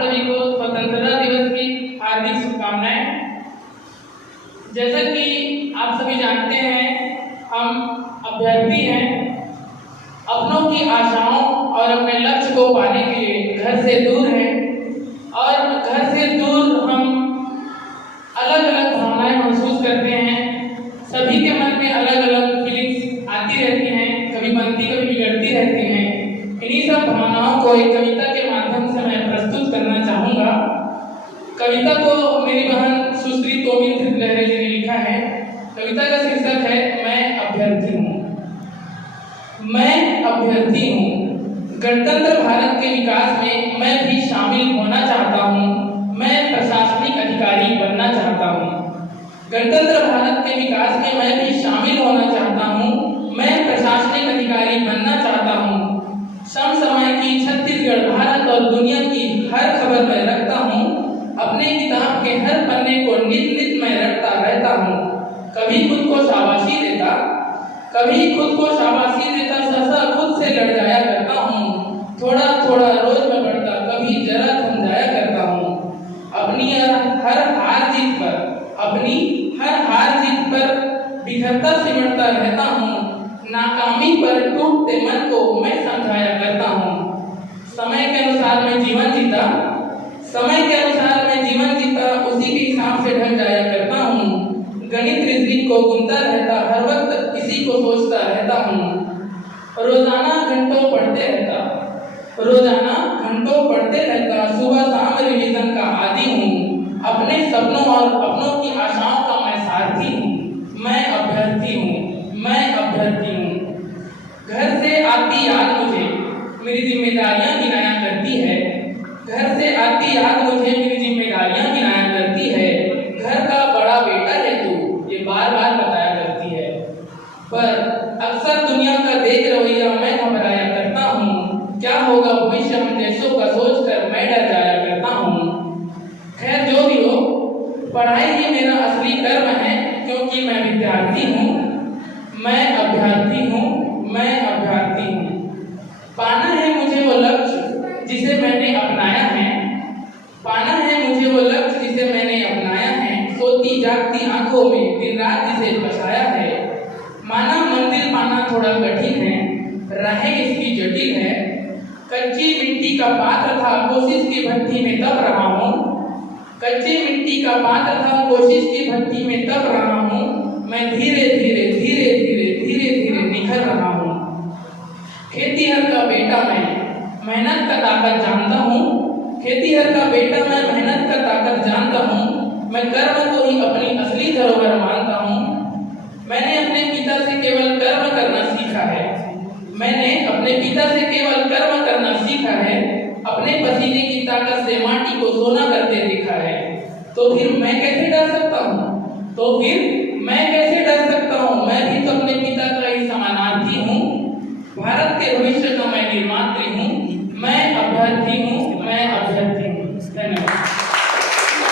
सभी को स्वतंत्रता दिवस की हार्दिक शुभकामनाएं। जैसा कि आप सभी जानते हैं, हम अभ्यर्थी हैं। अपनों की आशाओं और अपने लक्ष्य को पाने के लिए घर से दूर हैं और घर से दूर हम अलग अलग भावनाएं महसूस करते हैं। सभी के मन में अलग अलग फीलिंग्स आती रहती हैं, कभी बनती कभी बिगड़ती रहती हैं। इन्हीं सब भावनाओं को एक कविता के माध्यम से मैं प्रस्तुत करना चाहूँगा। कविता को मेरी बहन सुश्री तोमिल लहरे जी ने लिखा है। कविता का शीर्षक है मैं अभ्यर्थी हूँ। मैं अभ्यर्थी हूँ। गणतंत्र भारत के विकास में मैं भी शामिल होना चाहता हूँ। मैं प्रशासनिक अधिकारी बनना चाहता हूँ। गणतंत्र भारत के विकास में मैं भी शामिल होना चाहता हूँ। मैं प्रशासनिक अधिकारी बनना चाहता हूँ। समसमय की छत्तीसगढ़, भारत और दुनिया की हर खबर मैं रखता हूँ। अपने किताब के हर पन्ने को नित नित मैं रटता रहता हूँ। कभी खुद को शाबाशी देता, कभी खुद को शाबाशी देता, ससा खुद से लड़ जाया करता हूँ। थोड़ा थोड़ा रोज मैं बढ़ता, कभी जरा थम जाया करता हूँ। अपनी हर हार जीत पर बिखरता सिमटता रहता हूँ। नाकामी पर टूटते मन को मैं समझाया करता हूँ। समय के अनुसार मैं जीवन जीता, उसी के हिसाब से ढल जाया करता हूँ। गणित रीजनिंग को गुनता रहता, हर वक्त इसी को सोचता रहता हूँ। रोजाना घंटों पढ़ते रहता, सुबह शाम रिवीजन का आदी हूँ। अपने सपनों और अपनों की आशाओं का मैं सारथी हूँ। मैं अभ्यर्थी हूँ। घर से आती याद मुझे मेरी जिम्मेदारियां गिनाया करती है। घर का बड़ा बेटा है तू, ये बार बार बताया करती है। पर अक्सर दुनिया का देख रवैया मैं घबराया करता हूँ। क्या होगा भविष्य हम देशों का सोचकर मैं डर जाया करता हूँ। खैर जो भी हो, पढ़ाई ही मेरा असली कर्म है, क्योंकि मैं विद्यार्थी हूँ। मैं अभ्यर्थी हूँ। पाना है मुझे वो लक्ष्य जिसे मैंने अपनाया है। सोती जागती आंखों में दिन रात जिसे बसाया है। माना मंदिर पाना थोड़ा कठिन है, राहें इसकी जटिल है। कच्ची मिट्टी का पात्र था, कोशिश की भट्टी में तप रहा हूँ। मैं धीरे धीरे निखर रहा हूँ। खेतीहर का बेटा मैं मेहनत का ताकत जानता हूँ। मैं कर्म को ही अपनी असली धरोहर मानता हूँ। मैंने अपने पिता से केवल कर्म करना सीखा है। अपने पसीने की ताकत से माटी को सोना करते देखा है। तो फिर मैं कैसे डर सकता हूँ?